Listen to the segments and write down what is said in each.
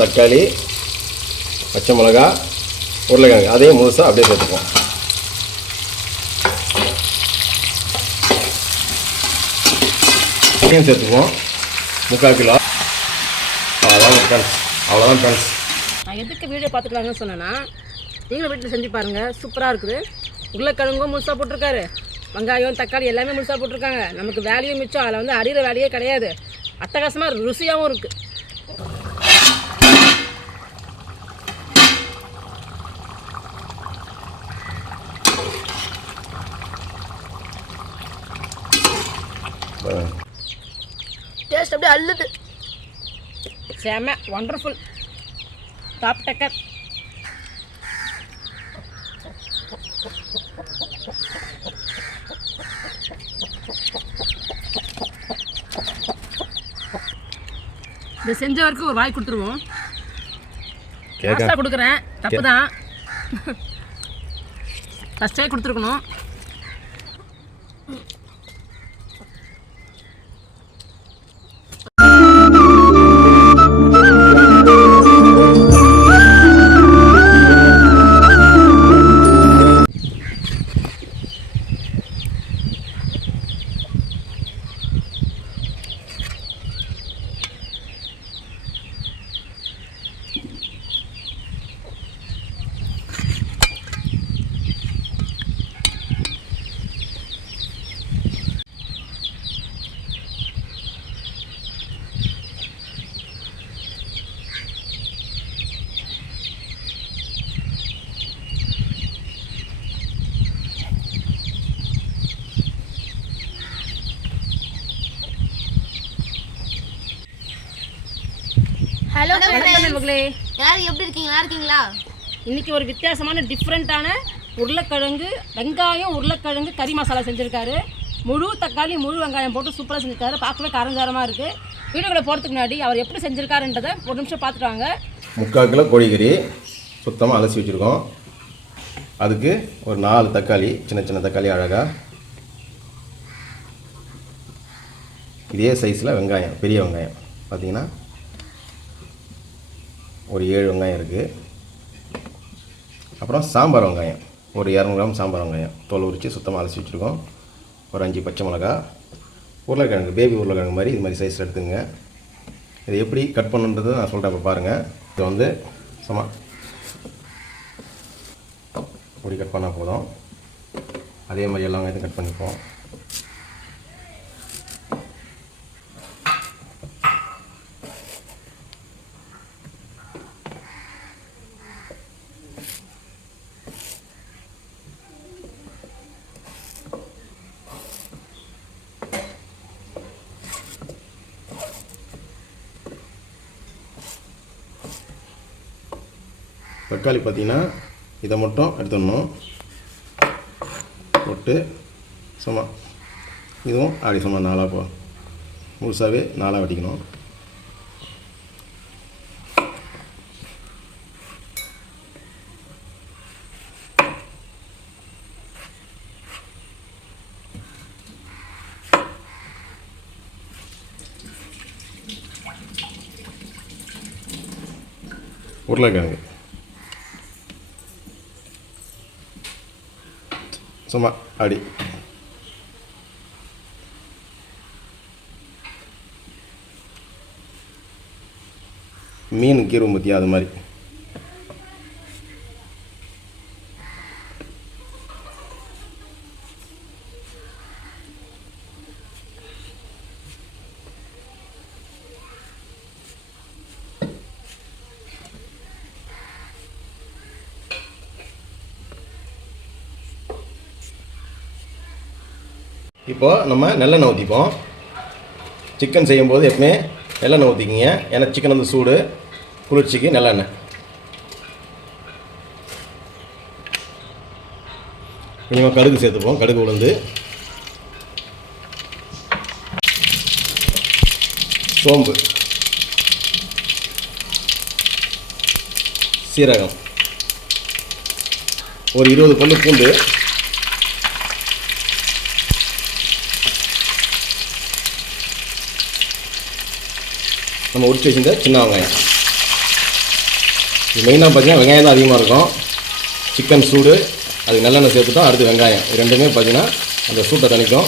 தக்காளி, பச்சை மிளகா, உருளைக்கிழங்கு அதையும் முழுசாக அப்படியே சேர்த்துப்போம். சேர்த்துப்போம் 3/4 கிலோ. அவ்வளோதான் ஃப்ரெண்ட்ஸ். நான் எதுக்கு வீடியோ பார்த்துக்கலாங்கன்னு சொன்னேன்னா, நீங்களும் வீட்டில் செஞ்சு பாருங்கள், சூப்பராக இருக்குது. உருளைக்கிழங்கும் முழுசாக போட்டிருக்காரு, வெங்காயம் தக்காளி எல்லாமே முழுசாக போட்டிருக்காங்க. நமக்கு வேலையும் மிச்சம், அதில் வந்து அறிகிற வேலையே கிடையாது. அட்டகாசமாக ருசியாகவும் இருக்குது. டேஸ்ட் அப்படியே அள்ளுது. செம ஒண்டர்ஃபுல், டாப் டக்கர். இந்த செஞ்சவருக்கு ஒரு வாய் கொடுத்துருவோம். லாஸ்ட்டாக கொடுக்குறேன், தப்பு தான். ஃபஸ்ட்டே கொடுத்துருக்கணும். ஹலோ நண்பர்களே, யார் எப்படி இருக்கீங்க? நல்லா இருக்கீங்களா? இன்னைக்கு ஒரு வித்தியாசமான டிஃப்ரெண்ட்டான உருளைக்கிழங்கு வெங்காயம் உருளைக்கிழங்கு கறி மசாலா செஞ்சுருக்காரு. முழு தக்காளி முழு வெங்காயம் போட்டு சூப்பராக செஞ்சுருக்காரு. பார்க்கவே காரஞ்சாரமாக இருக்குது. வீடியோக்குள்ளே போகிறதுக்கு முன்னாடி அவர் எப்படி செஞ்சுருக்காருன்றதை ஒரு நிமிஷம் பார்த்துட்டு வாங்க. 3/4 கிலோ கோழிக்கறி சுத்தமாக அலசி வச்சுருக்கோம். அதுக்கு ஒரு 4 தக்காளி, சின்ன சின்ன தக்காளி அழகாக இதே சைஸில் வெங்காயம், பெரிய வெங்காயம் பார்த்திங்கன்னா ஒரு 7 வெங்காயம் இருக்குது. அப்புறம் சாம்பார் வெங்காயம் ஒரு 200 கிராம் சாம்பார் வெங்காயம் தோல் உரித்து சுத்தமாக அலசி வச்சுருக்கோம். ஒரு 5 பச்சை மிளகா, உருளைக்கிழங்கு பேபி உருளைக்கிழங்கு மாதிரி இது மாதிரி சைஸில் எடுத்துங்க. இது எப்படி கட் பண்ணுன்றது நான் சொல்கிறேன், இப்போ பாருங்கள். இது வந்து சும்மா இப்படி கட் பண்ணால் போதும். அதே மாதிரி எல்லா வெங்காயத்தையும் கட் பண்ணிப்போம். தக்காளி பார்த்திங்கன்னா இதை மட்டும் எடுத்துடணும். போட்டு சும்மா இதுவும் அப்படி சும்மா 4 முழுசாகவே 4 வெட்டிக்கணும். உருளைக்கிழங்கு சும்மா அப்படி மீன் கீரை முத்தியா அது மாதிரி இப்போ நம்ம நல்லெண்ணெய் ஊற்றிப்போம். சிக்கன் செய்யும்போது எப்பவுமே நல்லெண்ணெய் ஊற்றிக்கிங்க. ஏன்னா சிக்கன் வந்து சூடு, குளிர்ச்சிக்கு நல்லெண்ணெய். கொஞ்சமாக கடுகு சேர்த்துப்போம். கடுகு உளுந்து, சோம்பு, சீரகம், ஒரு 20 பல்லு பூண்டு, நம்ம உரிச்சு வச்சிருந்த சின்ன வெங்காயம், இது மெயினாக பார்த்தீங்கன்னா வெங்காயம் தான் அதிகமாக இருக்கும். சிக்கன் சூடு, அதுக்கு நல்லெண்ணெய் சேர்த்துட்டோம். அடுத்து வெங்காயம், இது ரெண்டுமே பார்த்தீங்கன்னா அந்த சூட்டை தணிக்கும்.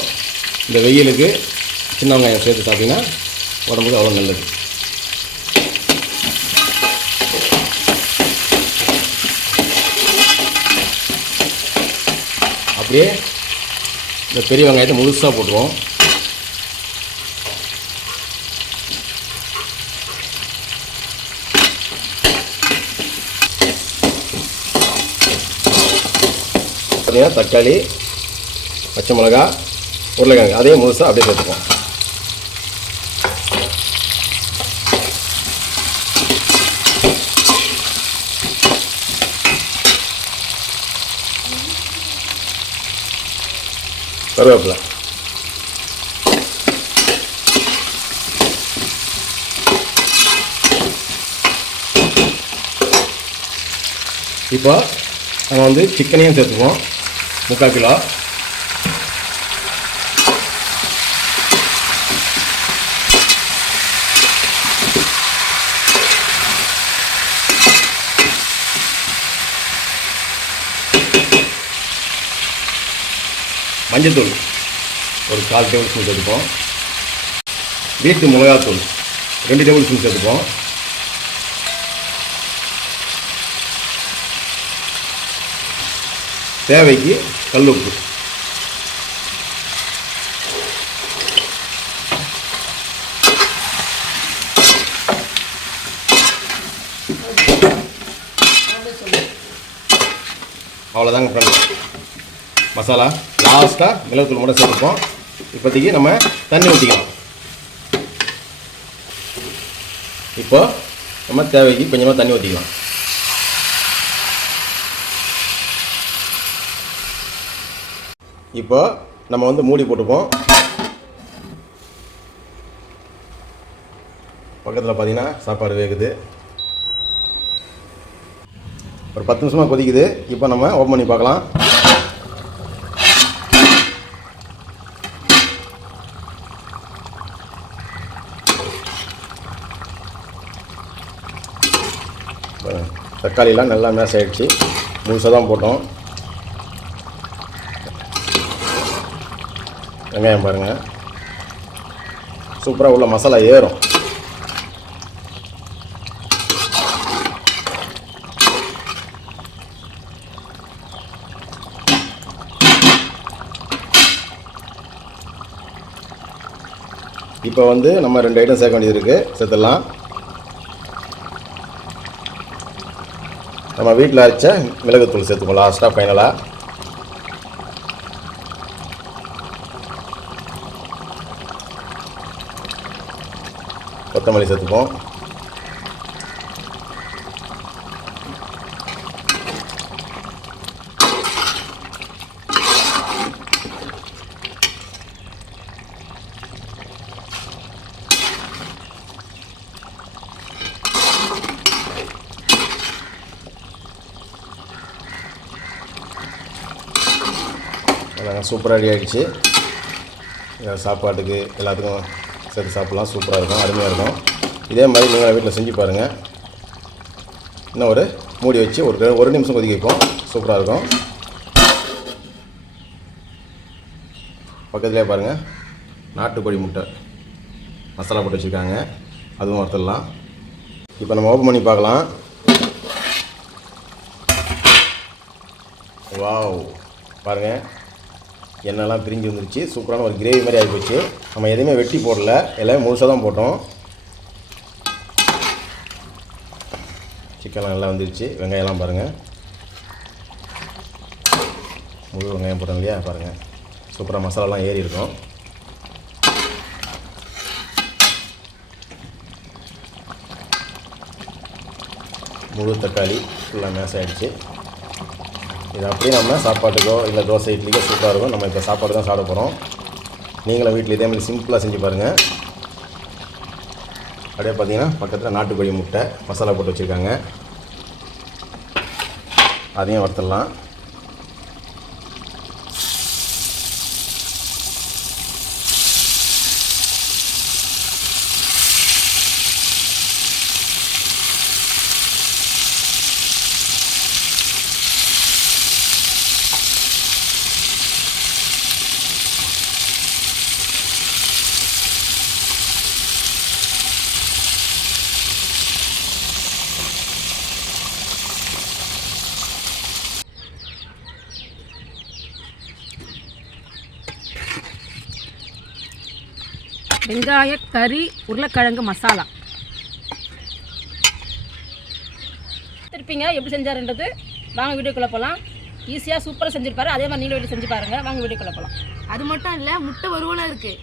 இந்த வெயிலுக்கு சின்ன வெங்காயம் சேர்த்து சாப்பிட்டிங்கன்னா உடம்புக்கு அவ்வளோ நல்லது. அப்படியே இந்த பெரிய வெங்காயத்தை முழுசாக போட்டுருவோம். பார்த்தீங்கன்னா தக்காளி, பச்சை மிளகா, உருளைக்கிழங்கு அதையும் முழுசாக அப்படியே சேர்த்துப்போம். கருவேப்பிலை, இப்போ நம்ம வந்து சிக்கனையும் சேர்த்துப்போம். 3/4 கிலோ. மஞ்சள்தூள் ஒரு 1/4 டேபிள் ஸ்பூன் சேர்த்துப்போம். வீட்டு மிளகாத்தூள் 2 டேபிள் ஸ்பூன் சேர்த்துப்போம். தேவைக்கு கல் உப்பு. அவ்வளோதாங்க ஃப்ரெண்ட்ஸ். மசாலா லாஸ்ட்டாக மிளகுத்தூள் மட்டும் சேர்த்துப்போம். இப்போதைக்கு நம்ம தண்ணி ஊற்றிக்கலாம். இப்போ நம்ம தேவைக்கு கொஞ்சமாக தண்ணி ஊற்றிக்கலாம். இப்போ நம்ம வந்து மூடி போட்டுப்போம். பக்கத்தில் பார்த்தீங்கன்னா சாப்பாடு வேகுது. ஒரு 10 நிமிஷமாக கொதிக்குது. இப்போ நம்ம ஓப்பன் பண்ணி பார்க்கலாம். தக்காளிலாம் நல்லா மேஷ் ஆகிடுச்சு. முழுசாக தான் போட்டோம். வெங்காயம் பாருங்கள், சூப்பராக உள்ள மசாலா ஏறும். இப்போ வந்து நம்ம 2 ஐட்டம் சேர்க்க வேண்டியது இருக்குது. சேர்த்துடலாம். நம்ம வீட்டில் அரைச்ச மிளகுத்தூள் சேர்த்துப்போம் லாஸ்ட்டாக ஃபைனலாக. கொத்தமல்லி சேர்த்துப்போம். சூப்பராக ரெடி ஆகிடுச்சு. சாப்பாட்டுக்கு எல்லாத்துக்கும் சேர்த்து சாப்பிட்லாம். சூப்பராக இருக்கும், அருமையாக இருக்கும். இதே மாதிரி நீங்கள் வீட்டில் செஞ்சு பாருங்கள். இன்னும் ஒரு மூடி வச்சு ஒரு நிமிஷம் கொதிக்க வைப்போம். சூப்பராக இருக்கும். பக்கத்துலேயே பாருங்கள் நாட்டுக்கோழி முட்டை மசாலா போட்டு வச்சுருக்காங்க. அதுவும் வறுத்துடலாம். இப்போ நம்ம ஓப்பன் பண்ணி பார்க்கலாம். வாவ், பாருங்கள் எண்ணெய்லாம் பிரிஞ்சு வந்துருச்சு. சூப்பரான ஒரு கிரேவி மாதிரி ஆகிப்போச்சு. நம்ம எதுவுமே வெட்டி போடல, எல்லாமே முழுசாக தான் போட்டோம். சிக்கன்லாம் நல்லா வந்துருச்சு. வெங்காயம்லாம் பாருங்கள், முழு வெங்காயம் போட்டோம் இல்லையா, பாருங்கள் சூப்பராக மசாலாலாம் ஏறி இருக்கும். முழு தக்காளி ஃபுல்லாக மேஷ் ஆகிடுச்சு. இது அப்படியே நம்ம சாப்பாட்டுக்கோ இல்லை தோசை இட்லிக்கோ சூப்பராக இருக்கும். நம்ம இப்போ சாப்பாடு தான் சாப்பிட போகிறோம். நீங்களும் வீட்டில் இதே மாதிரி சிம்பிளாக செஞ்சு பாருங்கள். அப்படியே பார்த்தீங்கன்னா பக்கத்தில் நாட்டுக்கோழி முட்டை மசாலா போட்டு வச்சுருக்காங்க. அதையும் வறுத்துடலாம். வெங்காய கறி உருளைக்கிழங்கு மசாலா. திருப்பிங்க எப்படி செஞ்சாருன்றது வாங்க வீடியோக்குள்ளே போகலாம். ஈஸியாக சூப்பராக செஞ்சுருப்பாரு. அதே மாதிரி நீங்களும் வீட்டில் செஞ்சு பாருங்கள். வாங்க வீடியோக்குள்ளே போகலாம். அது மட்டும் இல்லை, முட்டை வறுவலும் இருக்கு.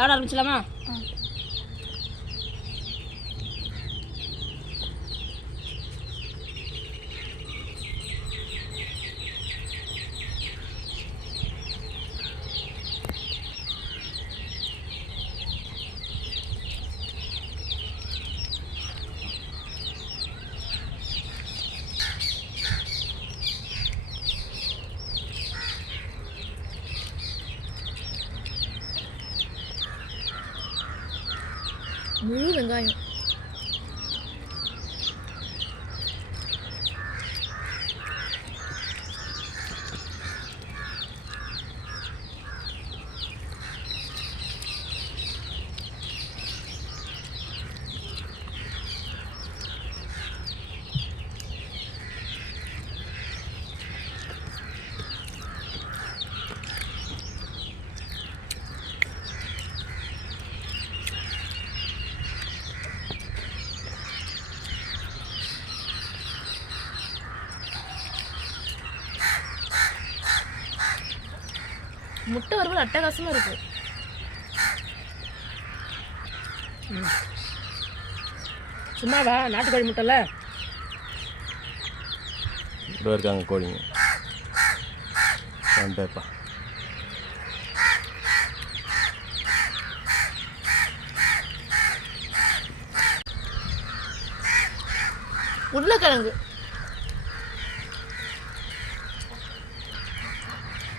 ஆட ஆரம்பிச்சலாமா? முழு வெங்காயம், முட்டை வறுவல் அட்டகாசமாக இருக்கு. சும்மாவா? நாட்டுக்கோழி முட்டைல இதோ இருக்காங்க கோழிங்க. வந்துப்பா உருளைக்கிழங்கு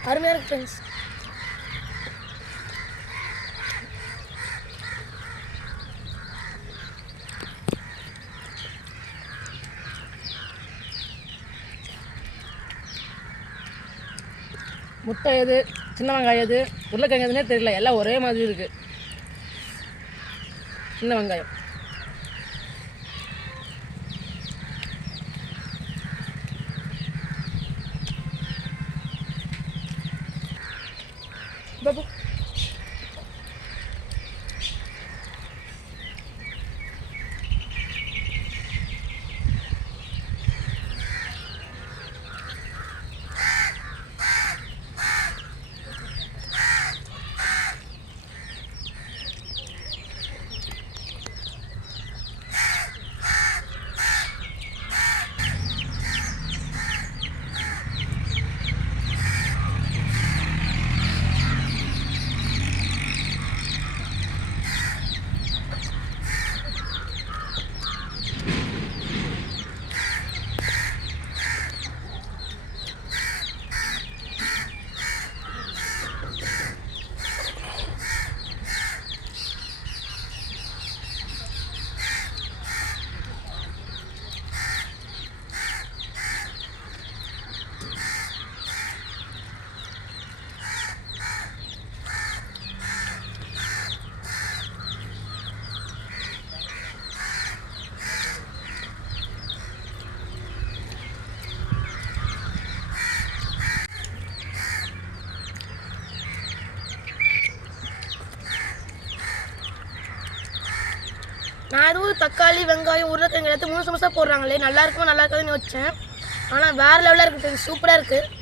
அருமையாக இருக்கு ஃப்ரெண்ட்ஸ். முட்டை எது, சின்ன வெங்காயம் எது, உருளைக்கிழங்கு எதுனே தெரியல. எல்லாம் ஒரே மாதிரி இருக்குது. சின்ன வெங்காயம் பாபு. நான் எதுவும் தக்காளி வெங்காயம் உருளைக்கிழங்கு எல்லாத்தையும் முழுசு முழுசாக போடுறாங்களே, நல்லா இருக்குமோ நல்லா இருக்காதுன்னு வச்சேன். ஆனால் வேறு லெவலில் இருக்குது ஃப்ரெண்ட்ஸ், சூப்பராக இருக்குது.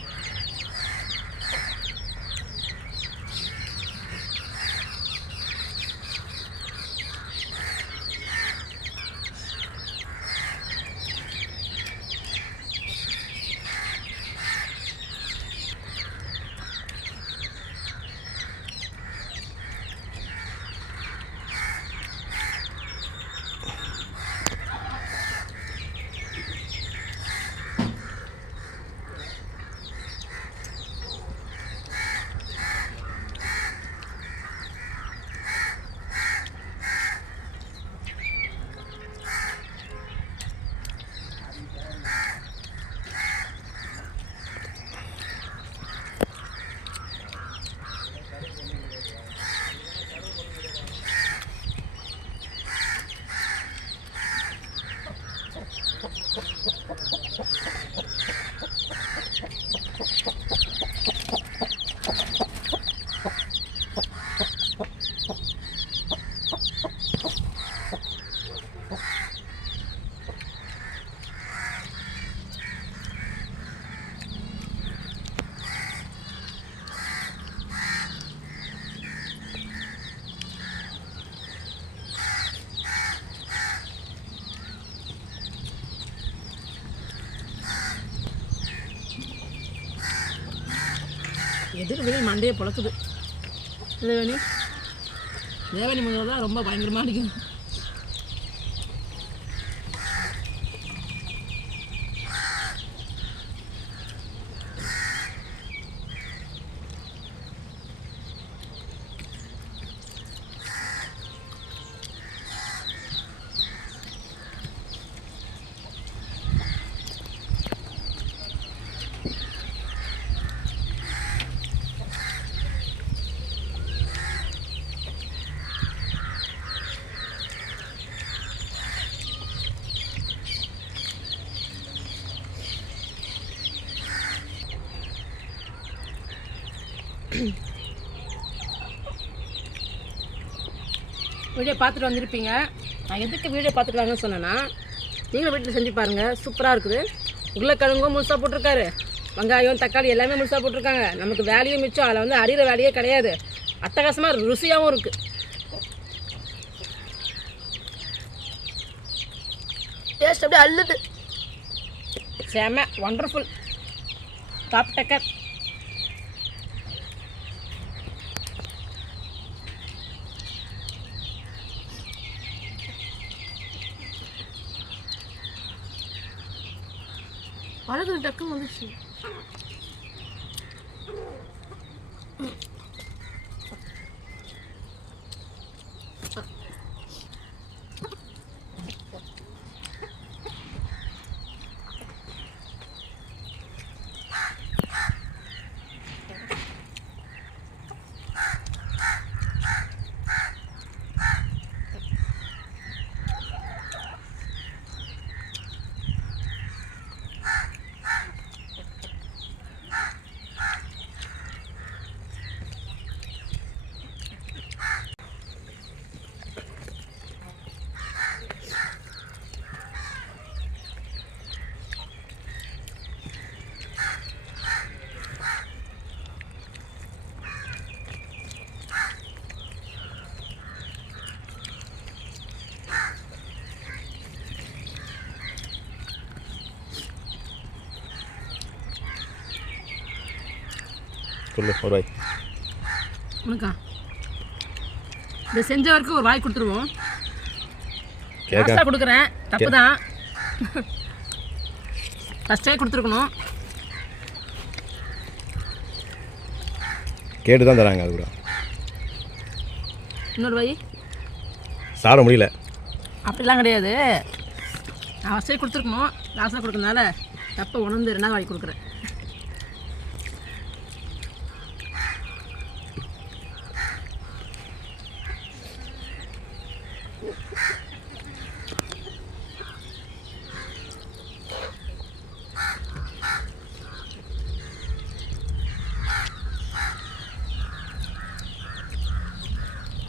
அதுக்கு வெயில் மண்டையை பொழக்குது. தேவனி தேவனி முதல்ல தான் ரொம்ப பயங்கரமாக அடிக்கும். வீடியோ பார்த்துட்டு வந்திருப்பீங்க. நான் எதுக்கு வீடியோ பார்த்துட்டு வாங்கன்னு சொன்னேன்னா, நீங்களும் வீட்டில் செஞ்சு பாருங்கள், சூப்பராக இருக்குது. உருளைக்கிழங்கும் முழுசாக போட்டிருக்காரு, வெங்காயம் தக்காளி எல்லாமே முழுசாக போட்டிருக்காங்க. நமக்கு வேலையும் மிச்சம், அதில் வந்து அறிகிற வேலையே கிடையாது. அட்டகாசமாக ருசியாகவும் இருக்குது. டேஸ்ட் அப்படியே அள்ளுது. செம ஒண்டர்ஃபுல், டாப் டக்கர். அழகு டக்குன்னு வந்துச்சு. சொல்லு ஒரு வாய். உனக்கா இதை செஞ்சவருக்கு ஒரு வாய் கொடுத்துருவோம். கேட்க லாஸ்ட்டாக கொடுக்குறேன், தப்பு தான். ஃபஸ்ட்டே கொடுத்துருக்கணும். கேட்டு தான் தராங்க. அது கூட இன்னொரு வாய் சாப்பிட முடியல. அப்படிலாம் கிடையாது, நான் ஃபஸ்ட்டே கொடுத்துருக்கணும். லாஸ்ட்டாக கொடுக்கறதுனால தப்பை உணர்ந்து 2வது வாய் கொடுக்குறேன்.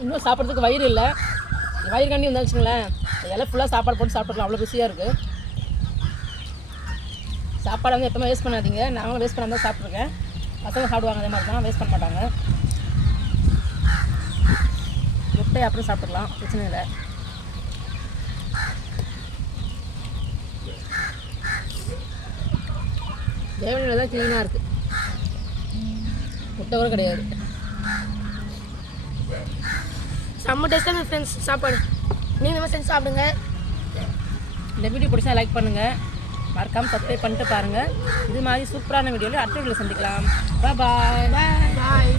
இன்னும் சாப்பிட்றதுக்கு வயிறு இல்லை. வயிறு கண்டி வந்தால் வச்சுங்களேன், இலை ஃபுல்லாக சாப்பாடு போட்டு சாப்பிட்றலாம், அவ்வளோ ருசியாக இருக்குது. சாப்பாடு வந்து எப்போவுமே வேஸ்ட் பண்ணாதீங்க. நாங்களும் வேஸ்ட் பண்ணாமல் தான் சாப்பிட்ருக்கேன். பசங்க சாப்பிடுவாங்க, அதே மாதிரி தான் வேஸ்ட் பண்ண மாட்டாங்க. முட்டை அப்புறம் சாப்பிட்றலாம், பிரச்சனை இல்லை. தேவனியில் தான் க்ளீனாக இருக்குது, முட்டை கூட கிடையாது. செம்ம டேஸ்ட்டாக ஃப்ரெண்ட்ஸ் சாப்பாடு. நீங்கள் செஞ்சு சாப்பிடுங்க. இந்த வீடியோ பிடிச்சா லைக் பண்ணுங்கள், மறக்காமல் சப்ஸ்கிரைப் பண்ணிட்டு பாருங்கள். இது மாதிரி சூப்பரான வீடியோவில் அடுத்த வீடியோவில் சந்திக்கலாம். பாய். பாய்.